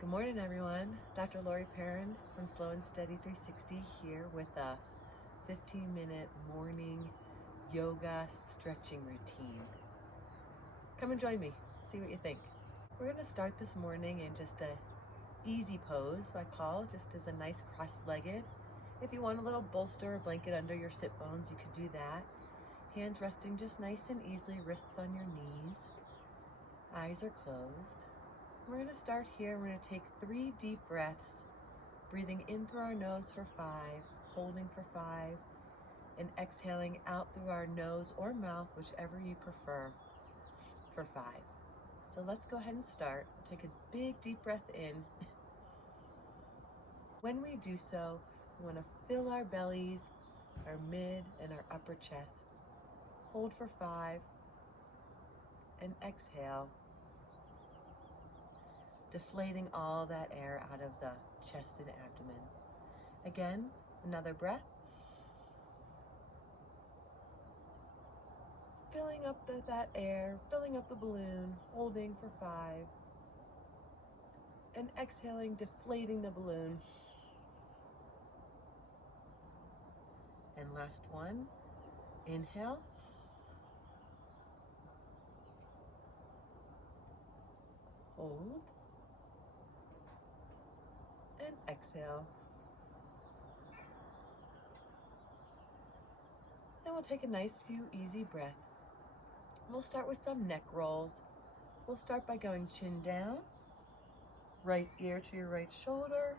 Good morning, everyone. Dr. Laurie Perrin from Slow and Steady 360 here with a 15-minute morning yoga stretching routine. Come and join me, see what you think. We're going to start this morning in just a easy pose, I call, just as a nice cross-legged. If you want a little bolster or blanket under your sit bones, you could do that. Hands resting just nice and easily, wrists on your knees. Eyes are closed. We're going to start here. We're going to take 3 deep breaths, breathing in through our nose for 5, holding for 5, and exhaling out through our nose or mouth, whichever you prefer, for 5. So let's go ahead and start. Take a big deep breath in. When we do so, we want to fill our bellies, our mid and our upper chest. Hold for 5 and exhale, deflating all that air out of the chest and abdomen. Again, another breath. Filling up that air, filling up the balloon, holding for 5. And exhaling, deflating the balloon. And last one, inhale. Hold. And exhale. And we'll take a nice few easy breaths. We'll start with some neck rolls. We'll start by going chin down, right ear to your right shoulder,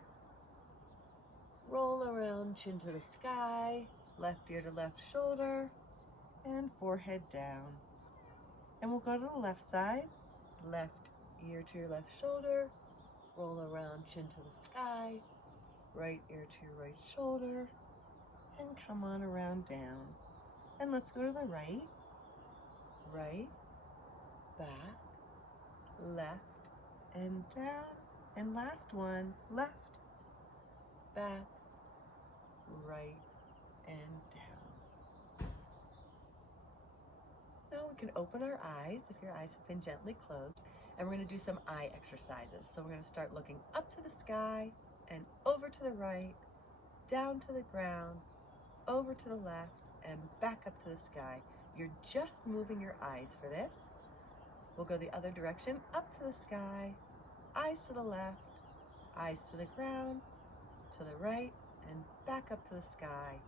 roll around, chin to the sky, left ear to left shoulder, and forehead down. And we'll go to the left side, left ear to your left shoulder, roll around, chin to the sky, right ear to your right shoulder, and come on around down. And let's go to the right, right, back, left, and down. And last one, left, back, right, and down. Now we can open our eyes if your eyes have been gently closed. And we're going to do some eye exercises. So we're going to start looking up to the sky and over to the right, down to the ground, over to the left, and back up to the sky. You're just moving your eyes for this. We'll go the other direction, up to the sky, eyes to the left, eyes to the ground, to the right, and back up to the sky.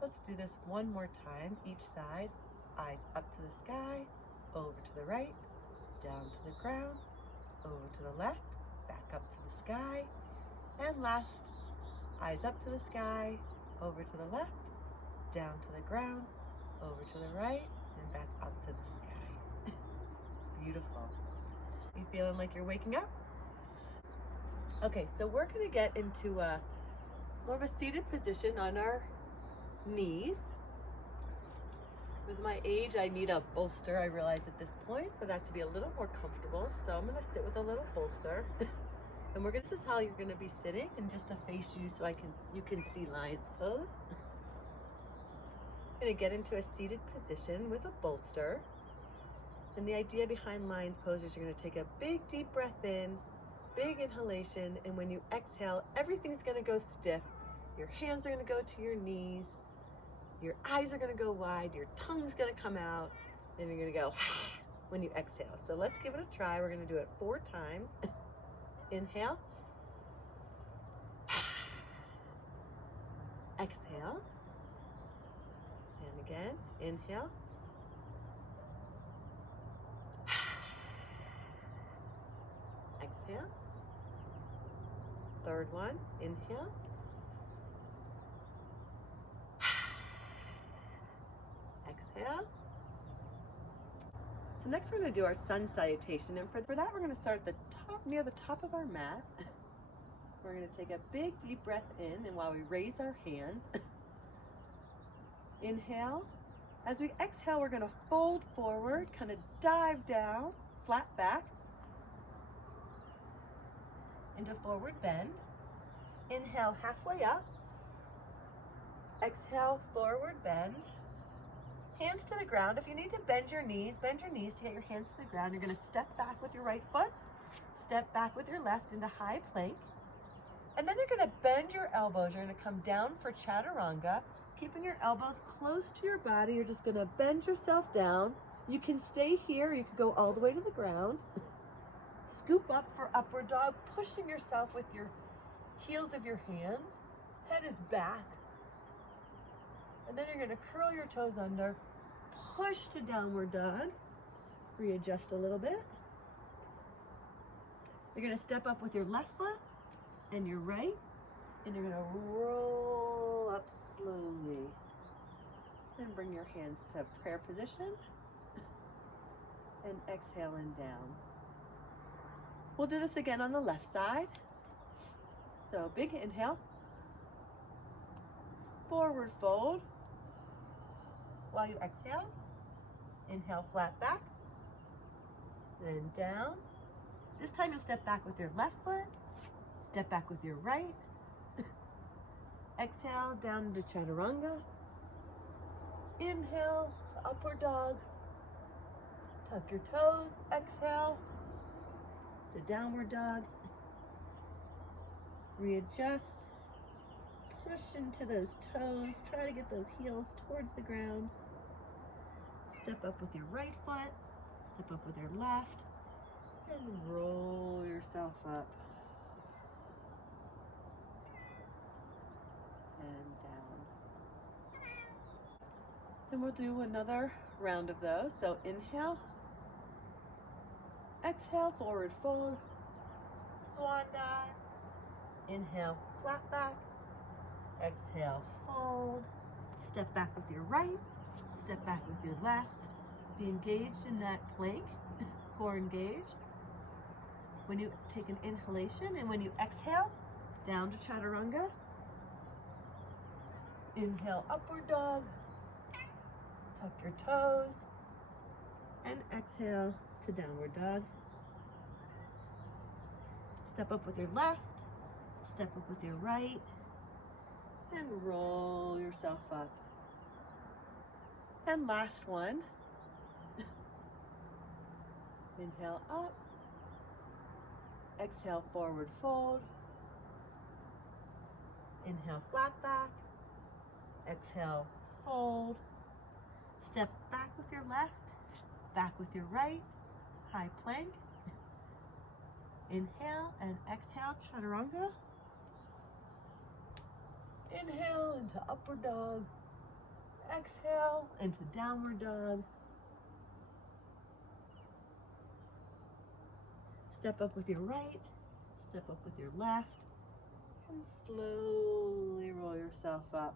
Let's do this one more time, each side. Eyes up to the sky, over to the right, down to the ground, over to the left, back up to the sky, and last, eyes up to the sky, over to the left, down to the ground, over to the right, and back up to the sky. Beautiful. You feeling like you're waking up? Okay, so we're going to get into more of a seated position on our knees. With my age, I need a bolster, I realize at this point, for that to be a little more comfortable. So I'm going to sit with a little bolster. And this is how you're going to be sitting, and just to face you so you can see lion's pose. I'm going to get into a seated position with a bolster. And the idea behind lion's pose is you're going to take a big deep breath in, big inhalation, and when you exhale, everything's going to go stiff. Your hands are going to go to your knees. Your eyes are going to go wide, your tongue's going to come out, and you're going to go when you exhale. So let's give it a try. We're going to do it 4 times. Inhale. Exhale. And again, inhale. Exhale. Third one, inhale. Exhale. So next we're going to do our sun salutation, and for that we're going to start at the top, near the top of our mat. We're going to take a big deep breath in, and while we raise our hands, inhale. As we exhale, we're going to fold forward, kind of dive down, flat back, into forward bend. Inhale, halfway up. Exhale, forward bend. Hands to the ground. If you need to bend your knees to get your hands to the ground. You're going to step back with your right foot, step back with your left into high plank. And then you're gonna bend your elbows. You're gonna come down for Chaturanga, keeping your elbows close to your body. You're just gonna bend yourself down. You can stay here, you can go all the way to the ground. Scoop up for upward dog, pushing yourself with your heels of your hands. Head is back. And then you're gonna curl your toes under, push to downward dog, readjust a little bit. You're gonna step up with your left foot and your right, and you're gonna roll up slowly. And bring your hands to prayer position, and exhale and down. We'll do this again on the left side. So big inhale, forward fold. While you exhale, inhale flat back, then down. This time you'll step back with your left foot, step back with your right. Exhale down into Chaturanga. Inhale to upward dog. Tuck your toes, exhale to downward dog. Readjust, push into those toes, try to get those heels towards the ground. Step up with your right foot, step up with your left, and roll yourself up and down. Then we'll do another round of those. So inhale, exhale, forward fold, swan dive. Inhale, flat back. Exhale, fold. Step back with your right, step back with your left. Be engaged in that plank, core engaged. When you take an inhalation and when you exhale, down to Chaturanga. Inhale, upward dog. Tuck your toes. And exhale to downward dog. Step up with your left, step up with your right, and roll yourself up. And last one. Inhale up. Exhale, forward fold. Inhale, flat back. Exhale, fold. Step back with your left, back with your right, high plank. Inhale and exhale, Chaturanga. Inhale into upward dog. Exhale into downward dog. Step up with your right, step up with your left, and slowly roll yourself up.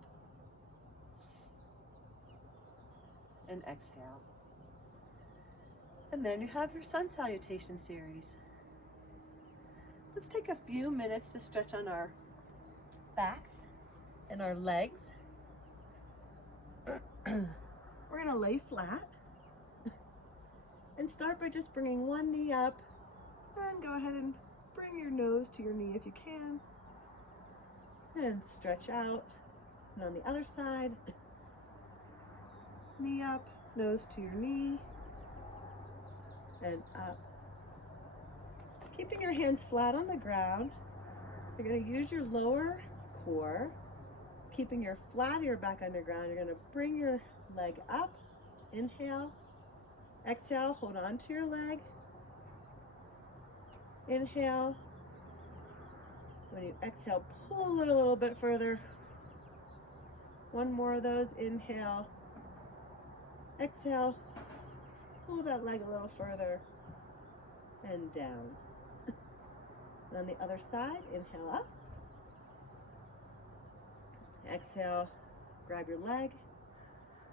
And exhale. And then you have your sun salutation series. Let's take a few minutes to stretch on our backs and our legs. We're going to lay flat and start by just bringing one knee up, and go ahead and bring your nose to your knee if you can, and stretch out. And on the other side, knee up, nose to your knee, and up. Keeping your hands flat on the ground, you're going to use your lower core. Keeping your flat of your back underground, you're going to bring your leg up. Inhale, exhale, hold on to your leg. Inhale. When you exhale, pull it a little bit further. One more of those. Inhale. Exhale. Pull that leg a little further. And down. And on the other side, inhale up. Exhale. Grab your leg.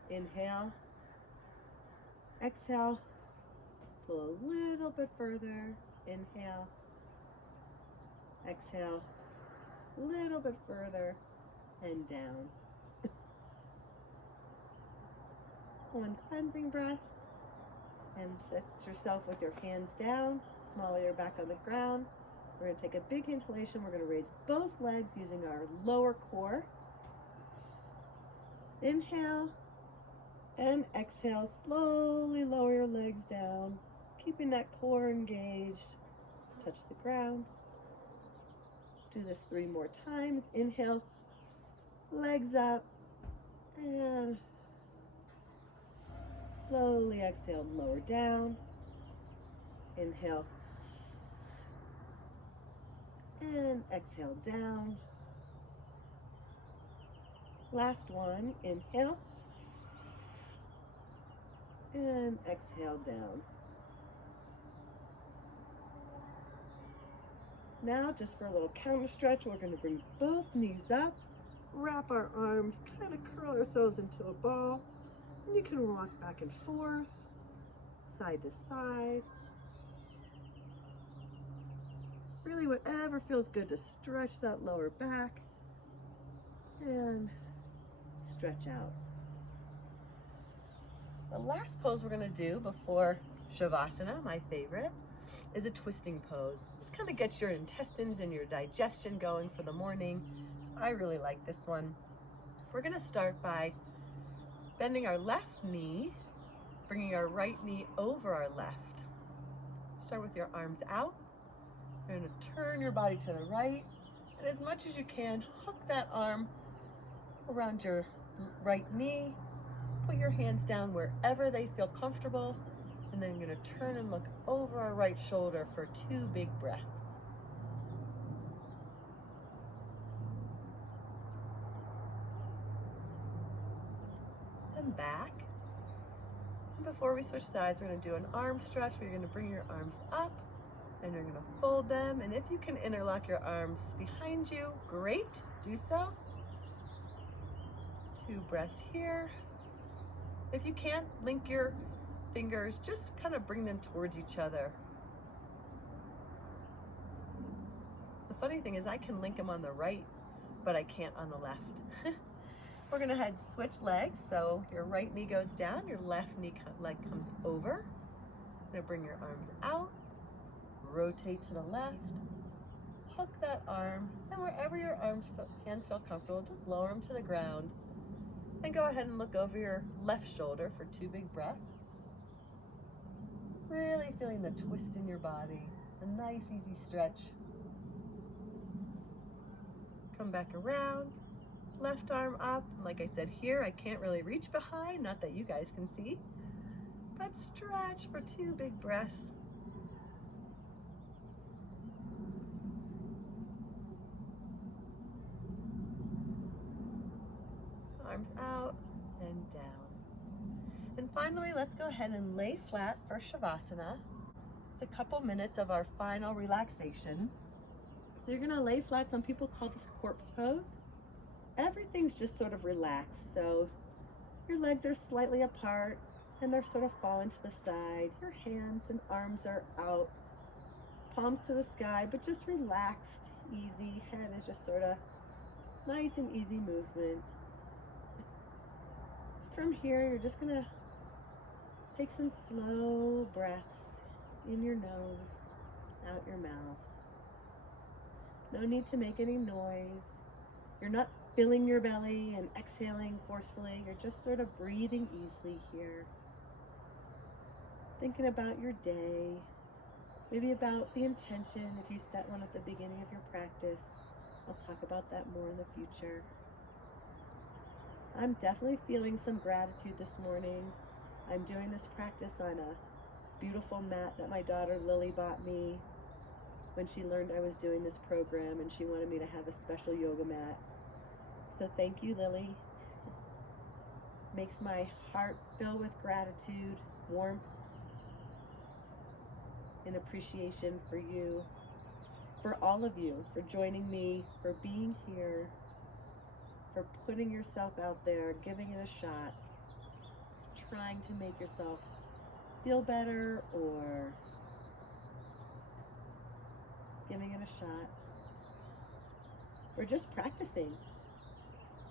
Inhale. Exhale. Pull a little bit further. Inhale. Exhale. A little bit further. And down. One cleansing breath. And set yourself with your hands down. Small your back on the ground. We're going to take a big inhalation. We're going to raise both legs using our lower core. Inhale. And exhale. Slowly lower your legs down, keeping that core engaged. touch the ground. Do this 3 more times. Inhale, legs up, and slowly exhale, lower down. Inhale, and exhale down. Last one, inhale, and exhale down. Now, just for a little counter stretch, we're going to bring both knees up, wrap our arms, kind of curl ourselves into a ball, and you can rock back and forth, side to side. Really, whatever feels good to stretch that lower back and stretch out. The last pose we're going to do before Savasana, my favorite, is a twisting pose. This kind of gets your intestines and your digestion going for the morning. So I really like this one. We're going to start by bending our left knee, bringing our right knee over our left. Start with your arms out. You're going to turn your body to the right, and as much as you can, hook that arm around your right knee. Put your hands down wherever they feel comfortable. And then I'm going to turn and look over our right shoulder for 2 big breaths. And back. And before we switch sides, we're going to do an arm stretch where you're going to bring your arms up and you're going to fold them. And if you can interlock your arms behind you, great, do so. 2 breaths here. If you can't, link your fingers, just kind of bring them towards each other. The funny thing is I can link them on the right, but I can't on the left. We're going to switch legs. So your right knee goes down, your left leg comes over. You're going to bring your arms out, rotate to the left, hook that arm, and wherever your hands feel comfortable, just lower them to the ground. And go ahead and look over your left shoulder for 2 big breaths. Really feeling the twist in your body. A nice, easy stretch. Come back around. Left arm up. Like I said here, I can't really reach behind, not that you guys can see. But stretch for 2 big breaths. Arms out and down. And finally, let's go ahead and lay flat for Savasana. It's a couple minutes of our final relaxation. So you're gonna lay flat. Some people call this corpse pose. Everything's just sort of relaxed. So your legs are slightly apart and they're sort of falling to the side. Your hands and arms are out, palms to the sky, but just relaxed, easy. Head is just sort of nice and easy movement. From here, you're just gonna take some slow breaths in your nose, out your mouth. No need to make any noise. You're not filling your belly and exhaling forcefully. You're just sort of breathing easily here. Thinking about your day, maybe about the intention if you set one at the beginning of your practice. I'll talk about that more in the future. I'm definitely feeling some gratitude this morning. I'm doing this practice on a beautiful mat that my daughter Lily bought me when she learned I was doing this program, and she wanted me to have a special yoga mat. So thank you, Lily. Makes my heart fill with gratitude, warmth, and appreciation for you, for all of you, for joining me, for being here, for putting yourself out there, giving it a shot, trying to make yourself feel better or giving it a shot, for just practicing,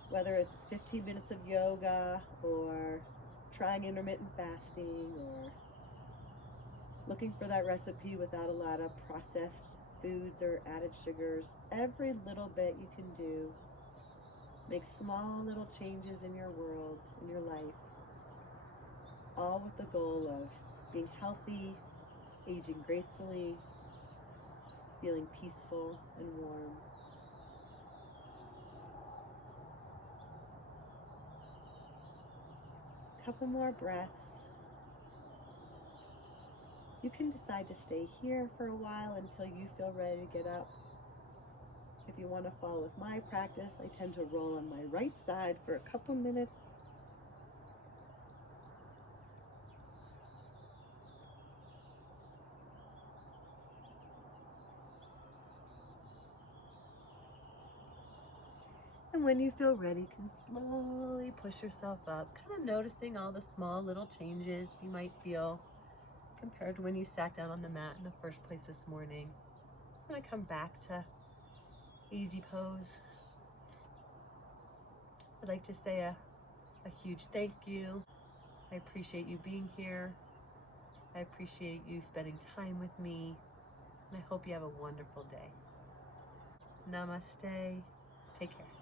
whether it's 15 minutes of yoga or trying intermittent fasting or looking for that recipe without a lot of processed foods or added sugars. Every little bit you can do. Make small little changes in your world, in your life, all with the goal of being healthy, aging gracefully, feeling peaceful and warm. Couple more breaths. You can decide to stay here for a while until you feel ready to get up. If you want to follow with my practice, I tend to roll on my right side for a couple minutes. And when you feel ready, you can slowly push yourself up, kind of noticing all the small little changes you might feel compared to when you sat down on the mat in the first place this morning. I'm going to come back to easy pose. I'd like to say a huge thank you. I appreciate you being here. I appreciate you spending time with me. And I hope you have a wonderful day. Namaste. Take care.